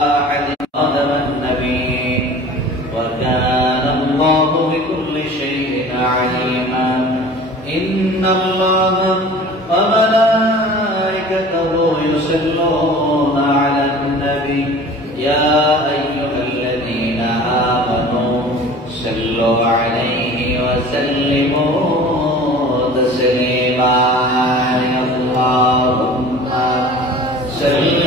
أحد آدم النبي وكان الله بكل شيء عليما إن الله وملائكته يصلون على النبي يا أيها الذين آمنوا صلوا عليه وسلموا تسليما اللهم صل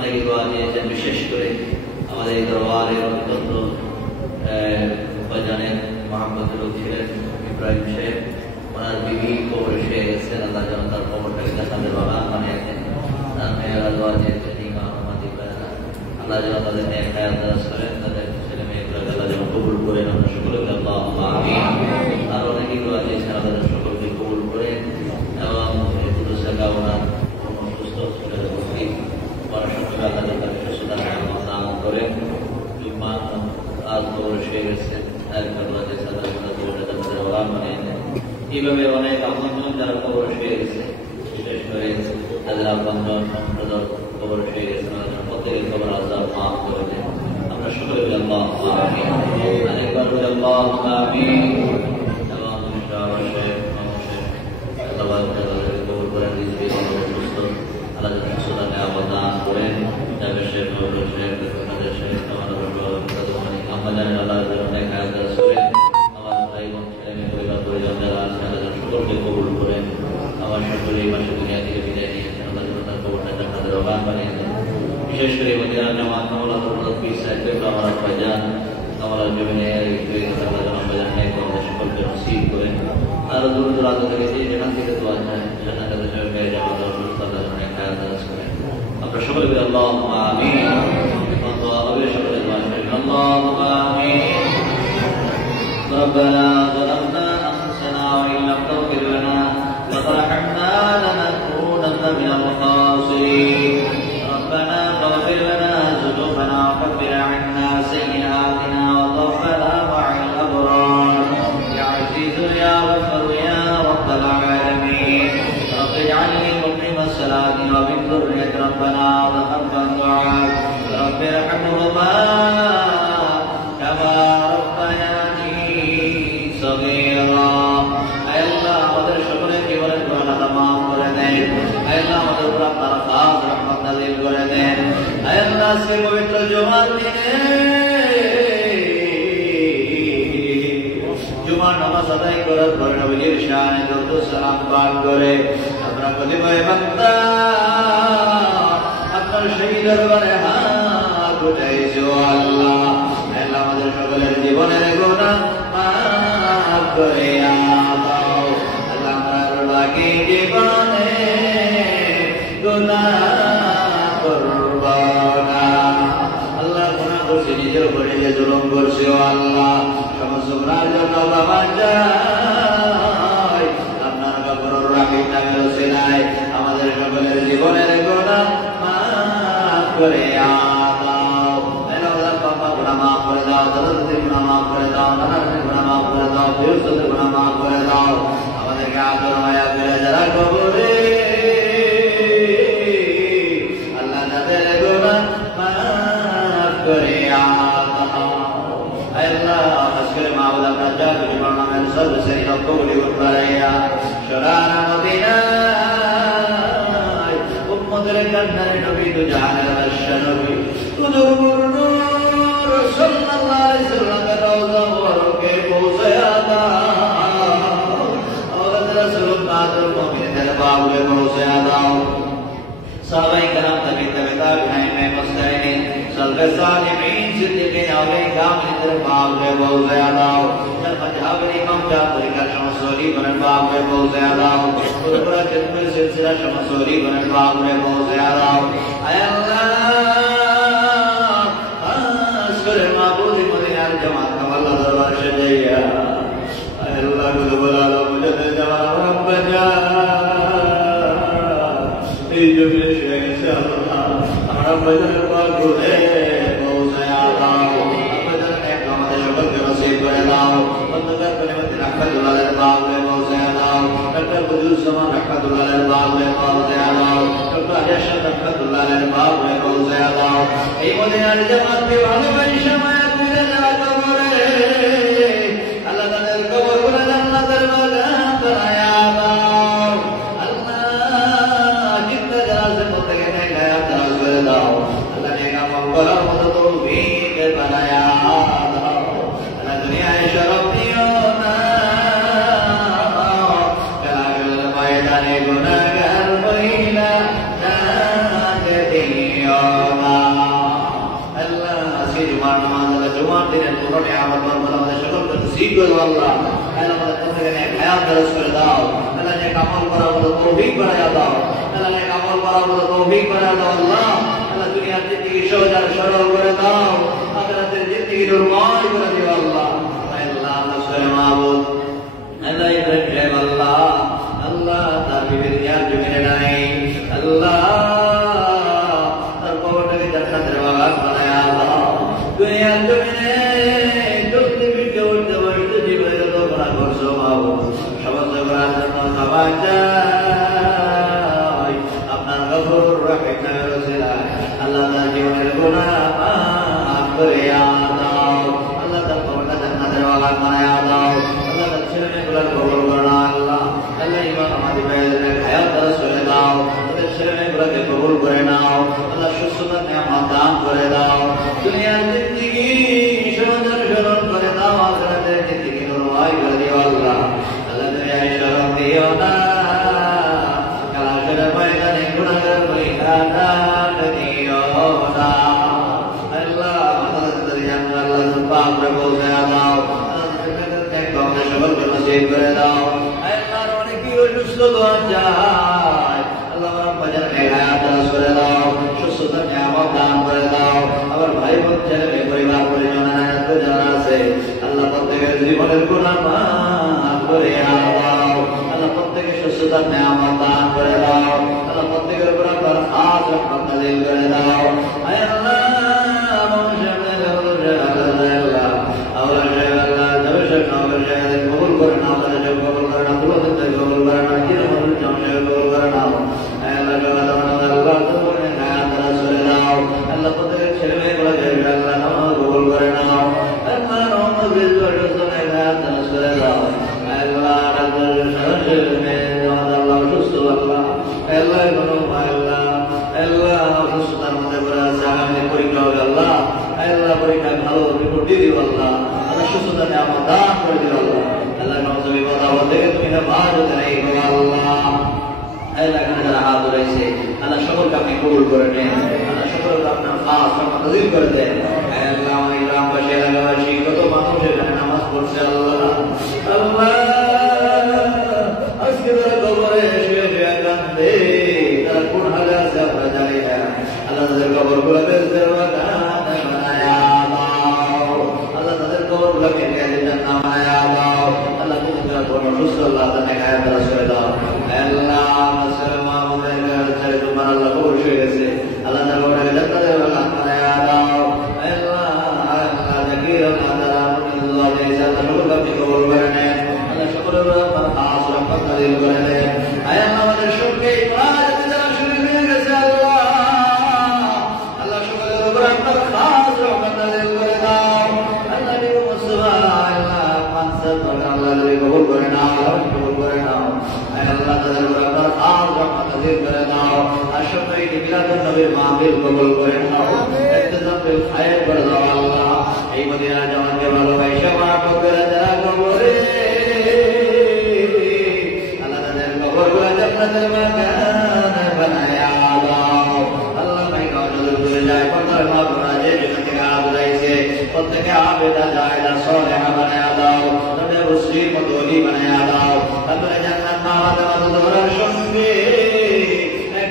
অনেকে দোয়া দিয়েছেন, বিশেষ করে আমাদের এই দরবারের অত্যন্ত জানেন মোহাম্মদুল ছিলেন ইব্রাহিম শেখ, ওনার বিবি কবর এসে গেছেন, আল্লাহ যেন তার কবরটাকে তাদের বাগান বানিয়েছেন, আল্লাহ যেন তাদের মেয়ে খায়াত দারাজ করেন, তাদের ছেলে মেয়েগুলোকে আল্লাহ যেন কবুল করেন, আমরা সকলকে আল্লাহুম্মা আমিন। আর অনেকেই দোয়া দিয়েছেন, আল্লাহ যেন সকলকে কবুল করেন এবং কুদুসে ওনার সুস্থ ছেলের ভর্তি পড়াশোনা আল্লাহ তাদের সুস্থতা দান করেন। আজ কবর এসে গেছেন, এইভাবে অনেক আপনজন যারা কবর এসে গেছে, বিশেষ করে তাদের আপনজন সম্প্রদায় কবর এসে গেছে, প্রত্যেকের কবর আযাব মাফ করে দেন। আমরা সকলে আল্লাহুম্মা আমিন, আরেকবার বলি আল্লাহুম্মা আমিন। এবং কবর করে দিয়েছে সুস্থ, আল্লাহ যেন সুস্থতা নিয়ামত দান করেন। যাদের শেখ শেখ আমাদের শেখ আমরা জানেন আল্লাহ অনেক হায়াত দারাজ করেন, আমার ভাই বোন ছেলে মেয়ে পরিবার পরিজন যারা আছে আল্লাহ যেন সকলকে কবুল করেন। আমার সকলে এই মাসে দুনিয়া থেকে বিদায় নিয়েছেন, আল্লাহ যেন তার কবরটা জান্নাতের বাগান বানিয়ে দেন। বিশেষ করে মদিনা জামাত মাওলানা হযরত পীর সাহেব আমার ভাইজান আমার জীবনে আল্লাহ যেন ভাইজান নেক আমাদের সকলকে নসিব করেন। আর দূর দূরান্ত থেকে যেখান থেকে দোয়া চায় জান্নাতের জন্য মেয়ে জামাত আল্লাহ যেন অনেক হায়াত দারাজ করেন। আমরা সকলে বলি আল্লাহুম্মা আমিন। اللهم آمين. ربنا ظلمنا أنفسنا وإن لم تغفر لنا وترحمنا لنكونن من الخاسرين. ربنا فاغفر لنا ذنوبنا وكفر عنا سيئاتنا وتوفنا مع الأبرار. يا عزيز يا غفور يا رب العالمين. رب اجعلني مقيم الصلاة ومن ذرية ربنا وتقبل دعاء. رب ارحمهما পবিত্র জুমার দিনে জুমার নামাজ আদায় করার পর নবীর শানে দরুদ সালাম পাঠ করে আমরা কলিমায়ে বান্দা আপনার সেই দরবারে হাত উঠাইছো আল্লাহ। আল্লাহ আমাদের সকলের জীবনের গুনাহ মাফ করে দাও আল্লাহ। আমার বাকি জীবনে গুনাহ নিজের উপরে যে জুলুম করছে আল্লাহ সমস্ত গুনার জন্য ক্ষমা চাই আপনার গফুরুর রহিম নামের ওসিলায় আমাদের সকলের জীবনের গুনাহ মাফ করে দাও। আল্লাহ পাপা গুনাহ মাফ করে দাও, দাদাদের গুনাহ মাফ করে দাও, নানাদের গুনাহ মাফ করে দাও, বিরুদ্ধদের গুনাহ মাফ করে দাও। আমাদেরকে আদর মায়া করে যারা কবরে আল্লাহ তাদের গুনাহ মাফ করে সর্বশ্রেণী নকলি উৎপারাইয়া সরার মদিনায় উম্মতের কান্নারে নবী তো জাহানের বাদশা নবী তুজুর নূর সাল্লাল্লাহু আলাইহি সাল্লামের রওজা মুবারকে পৌঁছায়া দাও। আমাদের রাসূল পাকের মুমিনদের বাবুলে পৌঁছায়া দাও। সাহাবায়ে কেরাম তাবিঈন মুস্তাহিদিন সালফে সালিহিন সিদ্দিকিন আউলিয়া কামিলদের বাবুলে পৌঁছায়া দাও। মযহাবের ইমাম জাফরিকার সমস্ত ওলিগণের বাবুলে পৌঁছায়া দাও। পুরোপুরা কিতাবের সিলসিলার সমস্ত ওলিগণের বাবুলে পৌঁছায়া দাও। আয় আল্লাহ আসরে মাবুদি মদিনার জামাত আল্লাহ দরবার সাজাইয়া আয় আল্লাহ রব্বুল আলামিন জামাত রব্বানা এই জমিনে শুয়ে গেছে আল্লাহ আমরা বাজারের বাগুরে পৌঁছায়া দাও। আমাদের সকলকে নসিব করে দাও। বন্ধুদের কলিমাতে রাহমাতুল্লাহের বাবুলে পৌঁছায়া দাও। ডক্টর বুজুরজামান রাহমাতুল্লাহের বাবুলে পৌঁছায়া দাও। ডক্টর আয়াশা রাহমাতুল্লাহের বাবুলে পৌঁছায়া দাও। এই মদিনার জামাতকে ভালোবাসা মায়া করে যারা কবরে আল্লাহ তাদের কবরগুলো জান্নাতের বাগান বানায়া দাও। আল্লাহ জিন্দা যারা আছে প্রত্যেককে নেক হায়াত দান করে দাও। আল্লাহ নেক আমল করার মতো তৌফিক বানায়া দাও। আল্লাহ দুনিয়ায় শরফ দিও না, কালের ময়দানে গুনাহগার মহিলা না দিও না। আল্লাহ আজকে জুমার নামাজ আল্লাহ জুমার দিনের কোনো নিয়ামত বরকত আমাদের সকলকে নসিব করো আল্লাহ আল্লাহ আমাদের প্রত্যেককে নেক হায়াত দারাজ করে দাও আল্লাহ নেক আমল করার মতো তৌফিক বাড়ায়া দাও আল্লাহ নেক আমল করার মতো তৌফিক বাড়ায়া দাও আল্লাহ আল্লাহ দুনিয়ার জিন্দেগি সহজ আর সরল করে দাও আখিরাতের জিন্দেগি নূরময় করে দিও আল্লাহ আল্লাহ আল্লাহ সরে মাবুদ আল্লাহ ইব্রাহিম আল্লাহ আল্লাহ তার বিবির জ্ঞান জমিনে নাই আল্লাহ তার কবরটাকে জান্নাতের বাগান বানায়া দাও দুনিয়ার জমিনে চলতে ফিরতে উঠতে বসতে জীবনে যত গুনাহ করছো মাবুদ সমস্ত গুনাহের জন্য ক্ষমা চাই আপনার গফুর রহিম নামের ওসিলায় আল্লাহ তার জীবনের গুনাহ মাফ করে দাও আল্লাহ তার কবরটা জান্নাতের বাগান বানায়া দাও আল্লাহ তার ছেলেমেয়েগুলোর কবর করো আল্লাহ আল্লাহ ইমান আমাদের ভাইদের হায়াত দারাজ করে দাও তাদের ছেলেমেয়েগুলোকে কবুল করে নাও আল্লাহ সুস্থতা নিয়ামত দান করে দাও দুনিয়ার জিন্দেগি সহজ সরল করে দাও আখিরাতের জিন্দেগি নূরময় করে দিও আল্লাহ আল্লাহ দুনিয়ায় শরম দিও না কালাশের ময়দানে গুনাহগার ময়দান দিও না আল্লাহ আমাদের জান্নাত আল্লাহ পাক করে পৌঁছে দাও আল্লাহ সকলকে নসিব করে দাও আল্লাহ অনেকেই অসুস্থ দোয়া চায় আল্লাহ বাজার হায়াত দারাজ করে দাও সুস্থতা নিয়ামত দান করে দাও আমার ভাই বোন ছেলে মেয়ে পরিবার পরিজন যারা আছে আল্লাহ প্রত্যেকের জীবনের গুনাহ মাফ করে দাও আল্লাহ প্রত্যেকের সুস্থতা নিয়ামত দান করে দাও আল্লাহ প্রত্যেকের উপর আপনার খাস রহমত নাযিল করে দাও আয় আল্লাহ কবুল করে নাও তাদের কবুল করে নাও তুলতে কবুল করে নাও কি রকম জামে কবুল করে নাও আল্লাহ আল্লাহ প্রত্যেকের ছেলে মেয়েগুলোকে আল্লাহ নামাজ কবুল করে নাও আল্লাহ রহমত করে দাও আল্লাহ আল্লাহ সুস্থ আল্লাহ আল্লাহ আল্লাহ আল্লাহ সুস্থতার মধ্যে করে আছে আগামী পরীক্ষা হবে আল্লাহ আল্লাহ পরীক্ষা ভালো রিপোর্ট দিয়ে দিও আল্লাহ আল্লাহ সুস্থতা নিয়ামত দান করে দিও আল্লাহ আল্লাহ নবী কথা বলতে তুমি হেফাজত নেই আল্লাহ আল্লাহ এখানে যারা হাত রয়েছে আল্লাহ সকলকে আপনি কবুল করে নেন আল্লাহ সকলকে আপনার খাস রহমত নাযিল করে দেন আল্লাহ আমাদের গ্রামবাসী এলাকাবাসী কত মানুষ এখানে নামাজ পড়ছে আল্লাহ আল্লাহ আজকে তারা কবরে শুয়ে শুয়ে কাঁদে তারা কোন হালে আছে আমরা জানি না আল্লাহ তাদের কবরগুলোকে বানায়া দাও আল্লাহ তাদের কবরগুলোকে জান্নাত বানায়া দাও আল্লাহ তুমি যারা কোন সুস্থ আল্লাহ তাদের হায়াত দারাজ করে দাও আল্লাহ আল্লাহ কবর শুয়ে গেছে আল্লাহ তার কবরটাকে জান্নাতের বাগান বানায়া দাও আল্লাহ আল্লাহ জাকির আল্লাহ আল্লাহ সকলকে আপনি কবুল করে নেন আল্লাহ সকলের উপর খাস রহমত নাযিল করে দেন আয় আল্লাহ আমাদের সঙ্গে ইবাদতে যারা শরীক হয়ে গেছে আল্লাহ আল্লাহ সকলের উপর আপনার খাস রহমত নাযিল করে দাও আল্লাহ নবী মুস্তাফা আল্লাহ মানসাত আল্লাহ কবুল করে নাও কবুল করে নাও আয় আল্লাহ তাদের উপর আপনার খাস রহমত নাযিল করে দাও আশফাক মিলাদুন নবীর মাহফিল কবুল করে নাও ইত্তেজামে খায়ের করে দাও আল্লাহ এই মদিনা জামাতকে ভালোবাসা মাফ করে দাও কবরে আল্লাহ তাদের কবরগুলো জান্নাতের বাগান বানায়া দাও আল্লাহ ভাই কাজল করে যায় পরদার মা গুনাহ যে যেখানে কাজ রয়েছে প্রত্যেককে আবেদা জায়দা সালেহা বানায়া দাও তাদের মুসলিম মতওয়ালি বানায়া দাও তাদের জান্নাত মাওয়াদা তোমার সঙ্গে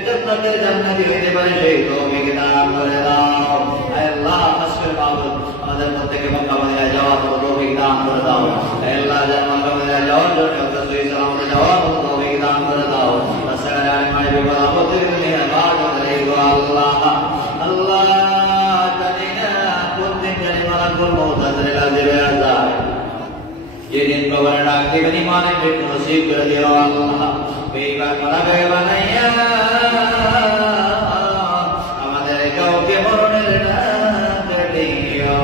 জান্নাতের জান্নাতি হতে পারে সেই তৌফিক দান করে দাও আল্লাহ আজকের মাবুদ আমাদের প্রত্যেককে মক্কা মদিনায় যাওয়ার তৌফিক দান করে দাও আল্লাহ মক্কা মদিনায় যাওয়ার জন্য সহি সালামতে যাওয়ার তৌফিক দান করে দাও আসসালামু আলাইকুম ওয়া রাহমাতুল্লাহি ওয়া বারাকাতুহু আল্লাহ আল্লাহ জানিনা কোন দিন জানি মালাকুল মউত হাজির হয়ে যায় যেদিন কবরে ডাক দিবেন ইমানের মৃত্যু নসিব করে দিও আল্লাহ বেঈমান মারা বানাইয়া আমাদের কাউকে মরণের না দিও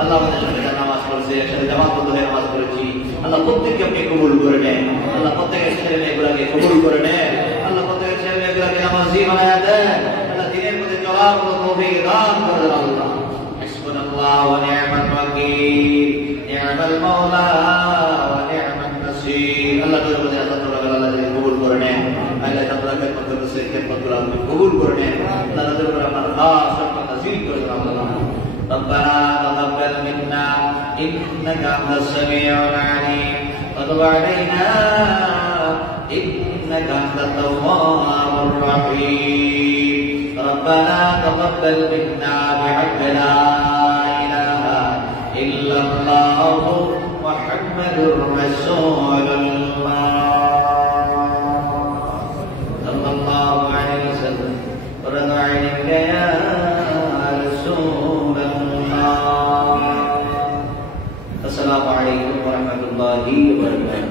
আল্লাহ আমাদের সাথে নামাজ পড়ছে একসাথে জামাতবদ্ধ হয়ে নামাজ পড়েছি আল্লাহ প্রত্যেককে আপনি কবুল করে নেন আল্লাহ প্রত্যেকের ছেলে মেয়েগুলোকে কবুল করে নেন আল্লাহ প্রত্যেকের ছেলে মেয়েগুলোকে নামাজি বানায়া দেন আল্লাহ দিনের মধ্যে চলার মতো তৌফিক দান করে দেন আল্লাহ হাসবুনাল্লাহু ওয়া নি'মাল ওয়াকিল নি'মাল মাওলা ওয়া নি'মান নাসীর আল্লাহ তাআলা আল্লাহ কবুল করে নেন আল্লাহ তাআলা খেদমত করছে খেদমতগুলো আপনি কবুল করে নেন আল্লাহ তাআলা আপনার খাস রহমত নাযিল করে দেন আল্লাহ إنك أنت السميع العليم وتب علينا إنك أنت التواب الرحيم ربنا تقبل منا بحق لا إله إلا الله محمد رسول الله صلى الله عليه وسلم ورد عليك يا رسول الله. السلام عليكم ورحمة الله وبركاته.